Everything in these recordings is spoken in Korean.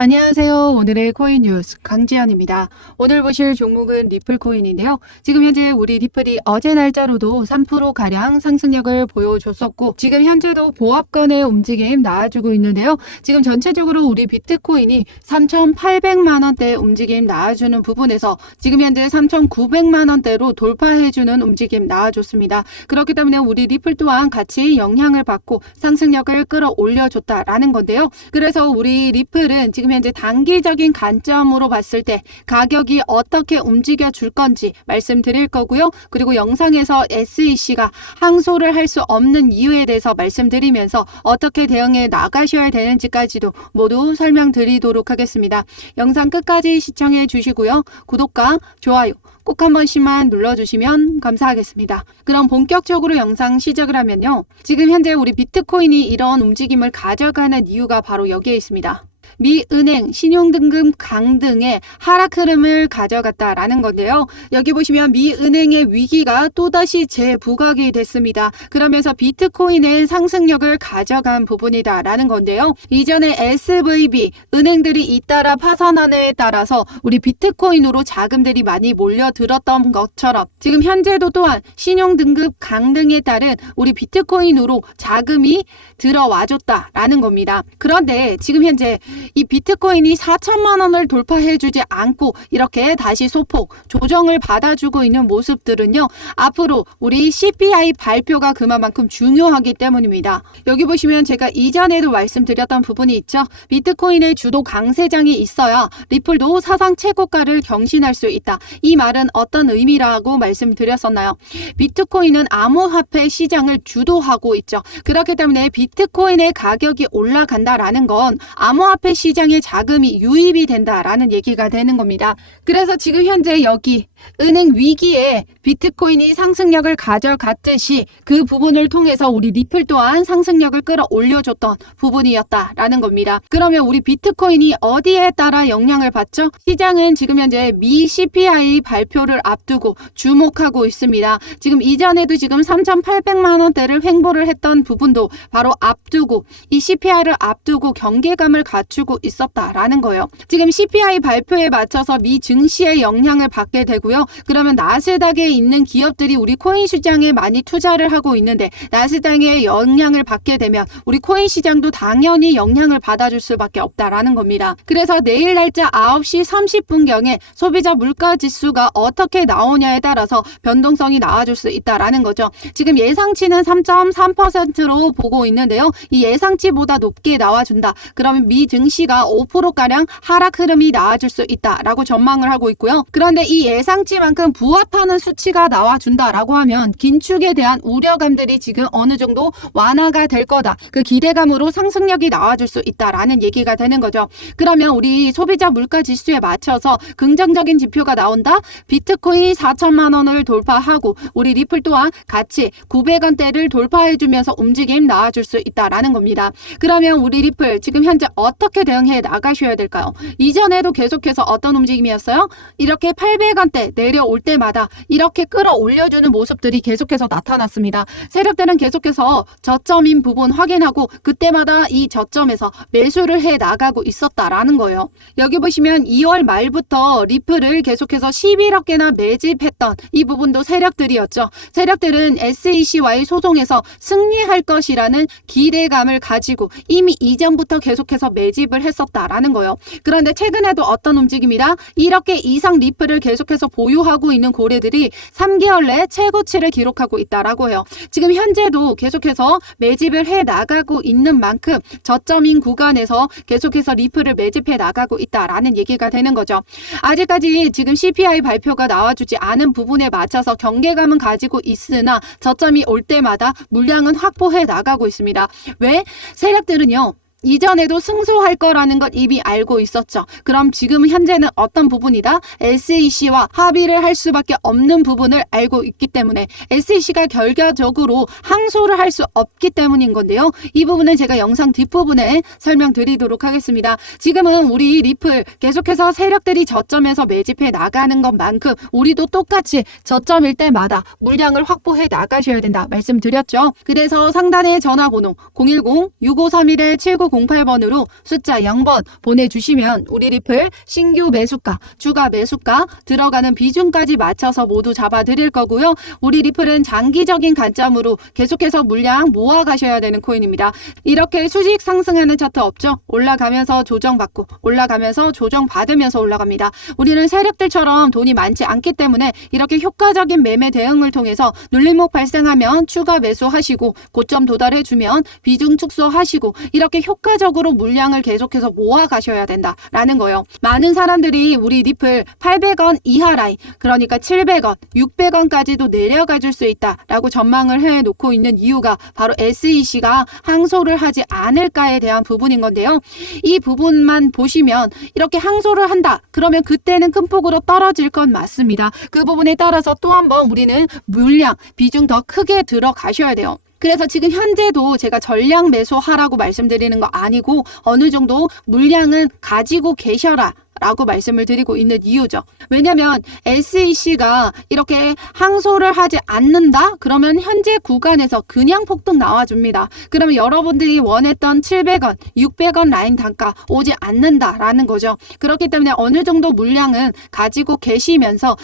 안녕하세요. 오늘의 코인 뉴스 강지연입니다. 오늘 보실 종목은 리플 코인인데요. 지금 현재 우리 리플이 어제 날짜로도 3%가량 상승력을 보여줬었고 지금 현재도 보합권의 움직임 나와주고 있는데요. 지금 전체적으로 우리 비트코인이 3,800만 원대 움직임 나와주는 부분에서 지금 현재 3,900만 원대로 돌파해주는 움직임 나와줬습니다. 그렇기 때문에 우리 리플 또한 같이 영향을 받고 상승력을 끌어올려줬다라는 건데요. 그래서 우리 리플은 지금 현재 단기적인 관점으로 봤을 때 가격이 어떻게 움직여 줄 건지 말씀드릴 거고요. 그리고 영상에서 SEC가 항소를 할 수 없는 이유에 대해서 말씀드리면서 어떻게 대응해 나가셔야 되는지까지도 모두 설명드리도록 하겠습니다. 영상 끝까지 시청해 주시고요. 구독과 좋아요 꼭 한 번씩만 눌러주시면 감사하겠습니다. 그럼 본격적으로 영상 시작을 하면요. 지금 현재 우리 비트코인이 이런 움직임을 가져가는 이유가 바로 여기에 있습니다. 미 은행 신용등급 강등의 하락 흐름을 가져갔다라는 건데요. 여기 보시면 미 은행의 위기가 또다시 재부각이 됐습니다. 그러면서 비트코인의 상승력을 가져간 부분이다라는 건데요. 이전에 SVB 은행들이 잇따라 파산함에 따라서 우리 비트코인으로 자금들이 많이 몰려들었던 것처럼 지금 현재도 또한 신용등급 강등에 따른 우리 비트코인으로 자금이 들어와줬다라는 겁니다. 그런데 지금 현재 이 비트코인이 4천만 원을 돌파해주지 않고 이렇게 다시 소폭 조정을 받아주고 있는 모습들은요. 앞으로 우리 CPI 발표가 그만큼 중요하기 때문입니다. 여기 보시면 제가 이전에도 말씀드렸던 부분이 있죠. 비트코인의 주도 강세장이 있어야 리플도 사상 최고가를 경신할 수 있다. 이 말은 어떤 의미라고 말씀드렸었나요? 비트코인은 암호화폐 시장을 주도하고 있죠. 그렇기 때문에 비트코인의 가격이 올라간다라는 건 암호화폐 시장에 자금이 유입이 된다라는 얘기가 되는 겁니다. 그래서 지금 현재 여기 은행 위기에 비트코인이 상승력을 가져갔듯이 그 부분을 통해서 우리 리플 또한 상승력을 끌어올려줬던 부분이었다라는 겁니다. 그러면 우리 비트코인이 어디에 따라 영향을 받죠? 시장은 지금 현재 미 CPI 발표를 앞두고 주목하고 있습니다. 지금 이전에도 지금 3,800만 원대를 횡보를 했던 부분도 바로 앞두고 이 CPI를 앞두고 경계감을 갖추고 있었다라는 거예요. 지금 CPI 발표에 맞춰서 미 증시에 영향을 받게 되고요. 그러면 나스닥에 있는 기업들이 우리 코인 시장에 많이 투자를 하고 있는데 나스닥에 영향을 받게 되면 우리 코인 시장도 당연히 영향을 받아줄 수밖에 없다라는 겁니다. 그래서 내일 날짜 9시 30분경에 소비자 물가지수가 어떻게 나오냐에 따라서 변동성이 나와줄 수 있다라는 거죠. 지금 예상치는 3.3%로 보고 있는데요. 이 예상치보다 높게 나와준다. 그러면 미 증시가 5%가량 하락 흐름이 나와줄 수 있다라고 전망을 하고 있고요. 그런데 이 예상치만큼 부합하는 수치가 나와준다라고 하면 긴축에 대한 우려감들이 지금 어느 정도 완화가 될 거다. 그 기대감으로 상승력이 나와줄 수 있다라는 얘기가 되는 거죠. 그러면 우리 소비자 물가 지수에 맞춰서 긍정적인 지표가 나온다. 비트코인 4천만 원을 돌파하고 우리 리플 또한 같이 900원대를 돌파해주면서 움직임 나와줄 수 있다라는 겁니다. 그러면 우리 리플 지금 현재 어떻게 대응해 나가셔야 될까요? 이전에도 계속해서 어떤 움직임이었어요? 이렇게 800원대 내려올 때마다 이렇게 끌어올려주는 모습들이 계속해서 나타났습니다. 세력들은 계속해서 저점인 부분 확인하고 그때마다 이 저점에서 매수를 해 나가고 있었다라는 거예요. 여기 보시면 2월 말부터 리플을 계속해서 11억 개나 매집했던 이 부분도 세력들이었죠. 세력들은 SEC와의 소송에서 승리할 것이라는 기대감을 가지고 이미 이전부터 계속해서 매집을 했었다라는 거예요. 그런데 최근에도 어떤 움직임이다? 이렇게 이상 리플을 계속해서 보유하고 있는 고래들이 3개월 내 최고치를 기록하고 있다라고 해요. 지금 현재도 계속해서 매집을 해 나가고 있는 만큼 저점인 구간에서 계속해서 리플을 매집해 나가고 있다라는 얘기가 되는 거죠. 아직까지 지금 CPI 발표가 나와주지 않은 부분에 맞춰서 경계감은 가지고 있으나 저점이 올 때마다 물량은 확보해 나가고 있습니다. 왜? 세력들은요. 이전에도 승소할 거라는 것 이미 알고 있었죠. 그럼 지금 현재는 어떤 부분이다? SEC와 합의를 할 수밖에 없는 부분을 알고 있기 때문에 SEC가 결과적으로 항소를 할 수 없기 때문인 건데요. 이 부분은 제가 영상 뒷부분에 설명드리도록 하겠습니다. 지금은 우리 리플 계속해서 세력들이 저점에서 매집해 나가는 것만큼 우리도 똑같이 저점일 때마다 물량을 확보해 나가셔야 된다 말씀드렸죠. 그래서 상단의 전화번호 010-6531-79 7908번으로 숫자 0번 보내주시면 우리 리플 신규 매수가, 추가 매수가, 들어가는 비중까지 맞춰서 모두 잡아드릴 거고요. 우리 리플은 장기적인 관점으로 계속해서 물량 모아가셔야 되는 코인입니다. 이렇게 수직 상승하는 차트 없죠? 올라가면서 조정받고 올라가면서 조정받으면서 올라갑니다. 우리는 세력들처럼 돈이 많지 않기 때문에 이렇게 효과적인 매매 대응을 통해서 눌림목 발생하면 추가 매수하시고 고점 도달해주면 비중 축소하시고 이렇게 효과적으로 물량을 계속해서 모아가셔야 된다라는 거예요. 많은 사람들이 우리 리플 800원 이하 라인, 그러니까 700원, 600원까지도 내려가 줄 수 있다라고 전망을 해놓고 있는 이유가 바로 SEC가 항소를 하지 않을까에 대한 부분인 건데요. 이 부분만 보시면 이렇게 항소를 한다. 그러면 그때는 큰 폭으로 떨어질 건 맞습니다. 그 부분에 따라서 또 한 번 우리는 물량, 비중 더 크게 들어가셔야 돼요. 그래서 지금 현재도 제가 전량 매수하라고 말씀드리는 거 아니고 어느 정도 물량은 가지고 계셔라 라고 말씀을 드리고 있는 이유죠. 왜냐하면 SEC가 이렇게 항소를 하지 않는다? 그러면 현재 구간에서 그냥 폭등 나와줍니다. 그러면 여러분들이 원했던 700원, 600원 라인 단가 오지 않는다라는 거죠. 그렇기 때문에 어느 정도 물량은 가지고 계시면서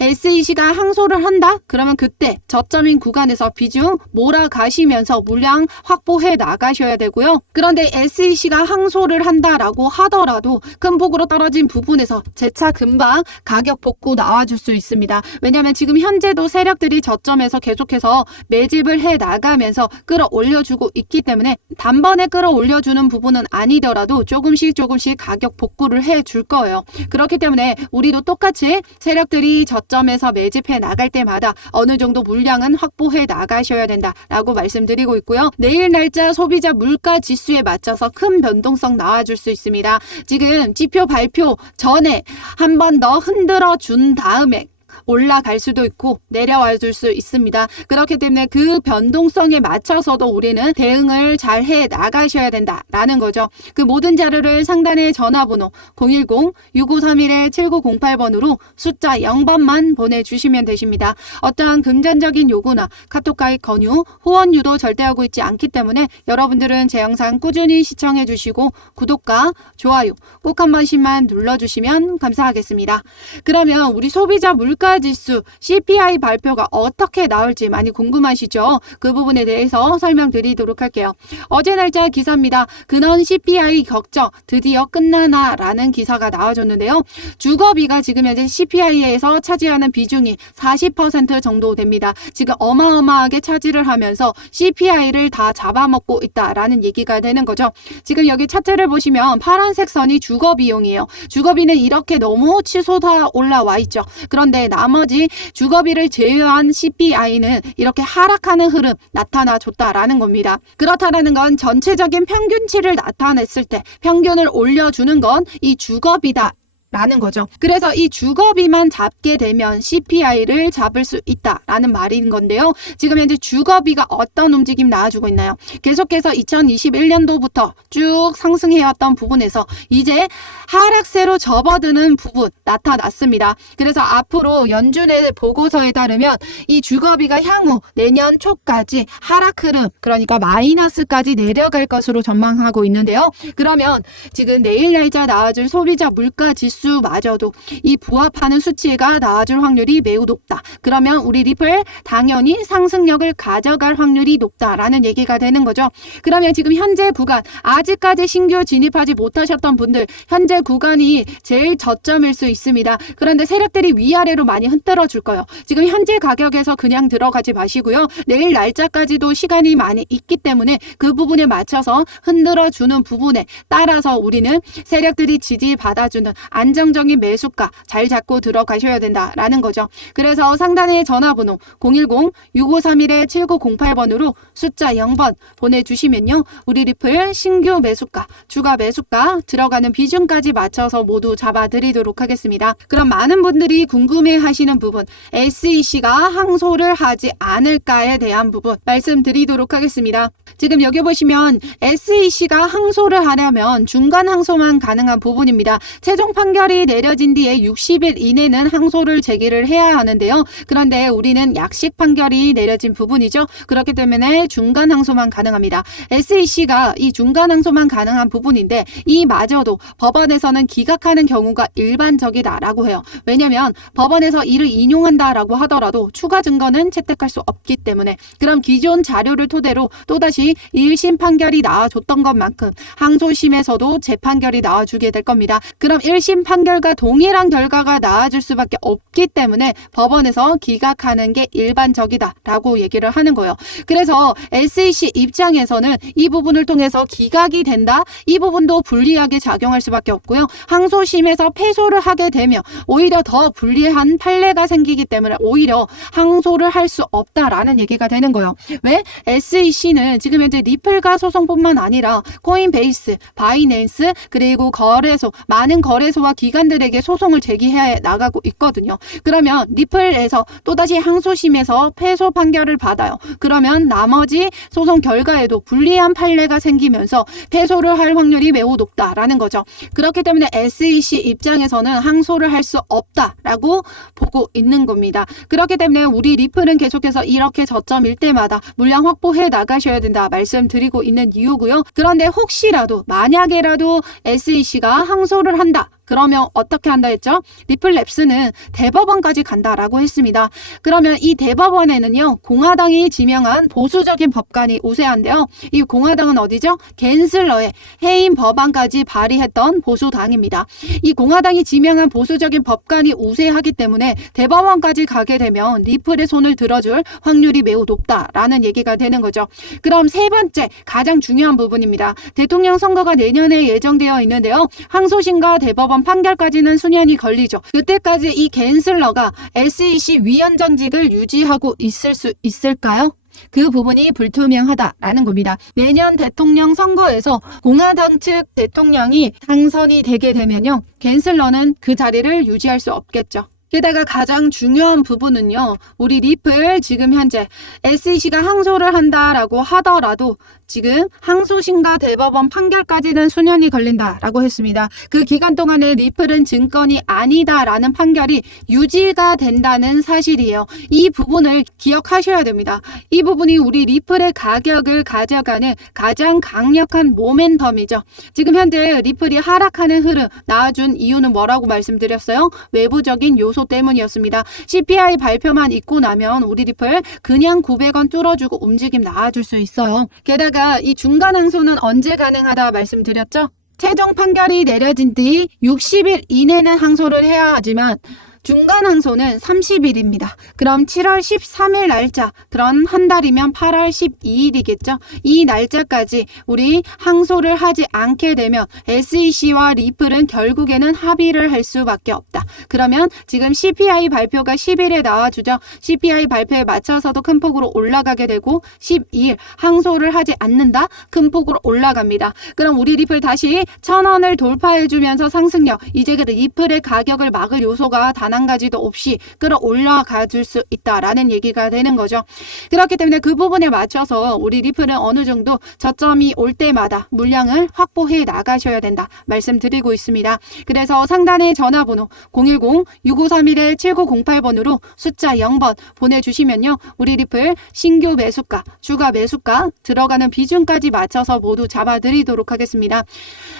SEC가 항소를 한다? 그러면 그때 저점인 구간에서 비중 몰아가시면서 물량 확보해 나가셔야 되고요. 그런데 SEC가 항소를 한다라고 하더라도 큰 폭으로 떨어진 부분에서 재차 금방 가격 복구 나와줄 수 있습니다. 왜냐하면 지금 현재도 세력들이 저점에서 계속해서 매집을 해 나가면서 끌어올려주고 있기 때문에 단번에 끌어올려주는 부분은 아니더라도 조금씩 가격 복구를 해줄 거예요. 그렇기 때문에 우리도 똑같이 세력들이 저점에서 매집해 나갈 때마다 어느 정도 물량은 확보해 나가셔야 된다라고 말씀드리고 있고요. 내일 날짜 소비자 물가 지수에 맞춰서 큰 변동성 나와줄 수 있습니다. 지금 지표 발표 전에 한 번 더 흔들어 준 다음에 올라갈 수도 있고 내려와 줄 수 있습니다. 그렇기 때문에 그 변동성에 맞춰서도 우리는 대응을 잘 해 나가셔야 된다라는 거죠. 그 모든 자료를 상단의 전화번호 010-6531-7908번으로 숫자 0번만 보내주시면 되십니다. 어떠한 금전적인 요구나 카톡 가입 권유, 후원 유도 절대 하고 있지 않기 때문에 여러분들은 제 영상 꾸준히 시청해 주시고 구독과 좋아요 꼭 한 번씩만 눌러주시면 감사하겠습니다. 그러면 우리 소비자 물가 지수 CPI 발표가 어떻게 나올지 많이 궁금하시죠? 그 부분에 대해서 설명드리도록 할게요. 어제 날짜 기사입니다. 근원 CPI 격정 드디어 끝나나라는 기사가 나와줬는데요. 주거비가 지금 현재 CPI에서 차지하는 비중이 40% 정도 됩니다. 지금 어마어마하게 차지를 하면서 CPI를 다 잡아먹고 있다라는 얘기가 되는 거죠. 지금 여기 차트를 보시면 파란색 선이 주거비용이에요. 주거비는 이렇게 너무 치솟아 올라와 있죠. 그런데 나머지 주거비를 제외한 CPI는 이렇게 하락하는 흐름 나타나줬다라는 겁니다. 그렇다라는 건 전체적인 평균치를 나타냈을 때 평균을 올려주는 건 이 주거비다 라는 거죠. 그래서 이 주거비만 잡게 되면 CPI를 잡을 수 있다라는 말인 건데요. 지금 현재 주거비가 어떤 움직임 나와주고 있나요? 계속해서 2021년도부터 쭉 상승해왔던 부분에서 이제 하락세로 접어드는 부분 나타났습니다. 그래서 앞으로 연준의 보고서에 따르면 이 주거비가 향후 내년 초까지 하락 흐름, 그러니까 마이너스까지 내려갈 것으로 전망하고 있는데요. 그러면 지금 내일 날짜 나와줄 소비자 물가 지수 마저도 이 부합하는 수치가 나와줄 확률이 매우 높다. 그러면 우리 리플 당연히 상승력을 가져갈 확률이 높다라는 얘기가 되는 거죠. 그러면 지금 현재 구간 아직까지 신규 진입하지 못하셨던 분들 현재 구간이 제일 저점일 수 있습니다. 그런데 세력들이 위아래로 많이 흔들어 줄 거예요. 지금 현재 가격에서 그냥 들어가지 마시고요. 내일 날짜까지도 시간이 많이 있기 때문에 그 부분에 맞춰서 흔들어 주는 부분에 따라서 우리는 세력들이 지지받아주는 안정적인 매수가 잘 잡고 들어가셔야 된다라는 거죠. 그래서 상단의 전화번호 010-6531-7908번으로 숫자 0번 보내주시면요. 우리 리플 신규 매수가, 추가 매수가 들어가는 비중까지 맞춰서 모두 잡아드리도록 하겠습니다. 그럼 많은 분들이 궁금해하시는 부분 SEC가 항소를 하지 않을까에 대한 부분 말씀드리도록 하겠습니다. 지금 여기 보시면 SEC가 항소를 하려면 중간 항소만 가능한 부분입니다. 최종 판결 판결이 내려진 뒤에 60일 이내는 항소를 제기를 해야 하는데요. 그런데 우리는 약식 판결이 내려진 부분이죠. 그렇기 때문에 중간 항소만 가능합니다. SEC가 이 중간 항소만 가능한 부분인데 이마저도 법원에서는 기각하는 경우가 일반적이다라고 해요. 왜냐하면 법원에서 이를 인용한다라고 하더라도 추가 증거는 채택할 수 없기 때문에 그럼 기존 자료를 토대로 또다시 1심 판결이 나와줬던 것만큼 항소심에서도 재판결이 나와주게 될 겁니다. 그럼 1심 판결과 동일한 결과가 나와줄 수밖에 없기 때문에 법원에서 기각하는 게 일반적이다라고 얘기를 하는 거예요. 그래서 SEC 입장에서는 이 부분을 통해서 기각이 된다? 이 부분도 불리하게 작용할 수밖에 없고요. 항소심에서 패소를 하게 되면 오히려 더 불리한 판례가 생기기 때문에 오히려 항소를 할 수 없다라는 얘기가 되는 거예요. 왜? SEC는 지금 현재 리플과 소송뿐만 아니라 코인베이스, 바이낸스, 그리고 거래소, 많은 거래소와 기관들에게 소송을 제기해 나가고 있거든요. 그러면 리플에서 또다시 항소심에서 패소 판결을 받아요. 그러면 나머지 소송 결과에도 불리한 판례가 생기면서 패소를 할 확률이 매우 높다라는 거죠. 그렇기 때문에 SEC 입장에서는 항소를 할 수 없다라고 보고 있는 겁니다. 그렇기 때문에 우리 리플은 계속해서 이렇게 저점일 때마다 물량 확보해 나가셔야 된다 말씀드리고 있는 이유고요. 그런데 혹시라도 만약에라도 SEC가 항소를 한다. 그러면 어떻게 한다 했죠? 리플랩스는 대법원까지 간다라고 했습니다. 그러면 이 대법원에는요, 공화당이 지명한 보수적인 법관이 우세한데요. 이 공화당은 어디죠? 갠슬러의 해임 법안까지 발의했던 보수당입니다. 이 공화당이 지명한 보수적인 법관이 우세하기 때문에 대법원까지 가게 되면 리플의 손을 들어줄 확률이 매우 높다라는 얘기가 되는 거죠. 그럼 세 번째, 가장 중요한 부분입니다. 대통령 선거가 내년에 예정되어 있는데요. 항소심과 대법원 판결까지는 수년이 걸리죠. 그때까지 이 갠슬러가 SEC 위원장직을 유지하고 있을 수 있을까요? 그 부분이 불투명하다라는 겁니다. 내년 대통령 선거에서 공화당 측 대통령이 당선이 되게 되면요. 갠슬러는 그 자리를 유지할 수 없겠죠. 게다가 가장 중요한 부분은요. 우리 리플 지금 현재 SEC가 항소를 한다라고 하더라도 지금 항소심과 대법원 판결까지는 수년이 걸린다라고 했습니다. 그 기간 동안에 리플은 증권이 아니다라는 판결이 유지가 된다는 사실이에요. 이 부분을 기억하셔야 됩니다. 이 부분이 우리 리플의 가격을 가져가는 가장 강력한 모멘텀이죠. 지금 현재 리플이 하락하는 흐름 나와준 이유는 뭐라고 말씀드렸어요? 외부적인 요소 때문이었습니다. CPI 발표만 있고 나면 우리 리플 그냥 900원 뚫어주고 움직임 나와줄 수 있어요. 게다가 이 중간 항소는 언제 가능하다 말씀드렸죠? 최종 판결이 내려진 뒤 60일 이내는 항소를 해야 하지만 중간 항소는 30일입니다. 그럼 7월 13일 날짜, 그럼 한 달이면 8월 12일이겠죠. 이 날짜까지 우리 항소를 하지 않게 되면 SEC와 리플은 결국에는 합의를 할 수밖에 없다. 그러면 지금 CPI 발표가 10일에 나와주죠. CPI 발표에 맞춰서도 큰 폭으로 올라가게 되고 12일 항소를 하지 않는다. 큰 폭으로 올라갑니다. 그럼 우리 리플 다시 1,000원을 돌파해주면서 상승력, 이제 그 리플의 가격을 막을 요소가 단 한 가지도 없이 끌어올라가 줄 수 있다라는 얘기가 되는 거죠. 그렇기 때문에 그 부분에 맞춰서 우리 리플은 어느 정도 저점이 올 때마다 물량을 확보해 나가셔야 된다 말씀드리고 있습니다. 그래서 상단의 전화번호 010-6531-7908번으로 숫자 0번 보내주시면요. 우리 리플 신규 매수가, 추가 매수가, 들어가는 비중까지 맞춰서 모두 잡아드리도록 하겠습니다.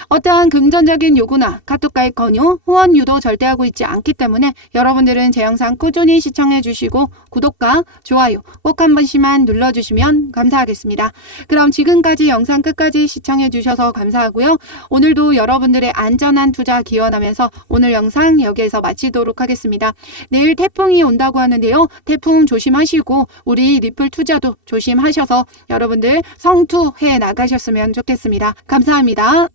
어떠한 금전적인 요구나 카톡 가입 권유, 후원 유도 절대 하고 있지 않기 때문에 여러분들은 제 영상 꾸준히 시청해 주시고 구독과 좋아요 꼭 한 번씩만 눌러주시면 감사하겠습니다. 그럼 지금까지 영상 끝까지 시청해 주셔서 감사하고요. 오늘도 여러분들의 안전한 투자 기원하면서 오늘 영상 여기에서 마치도록 하겠습니다. 내일 태풍이 온다고 하는데요. 태풍 조심하시고 우리 리플 투자도 조심하셔서 여러분들 성투해 나가셨으면 좋겠습니다. 감사합니다.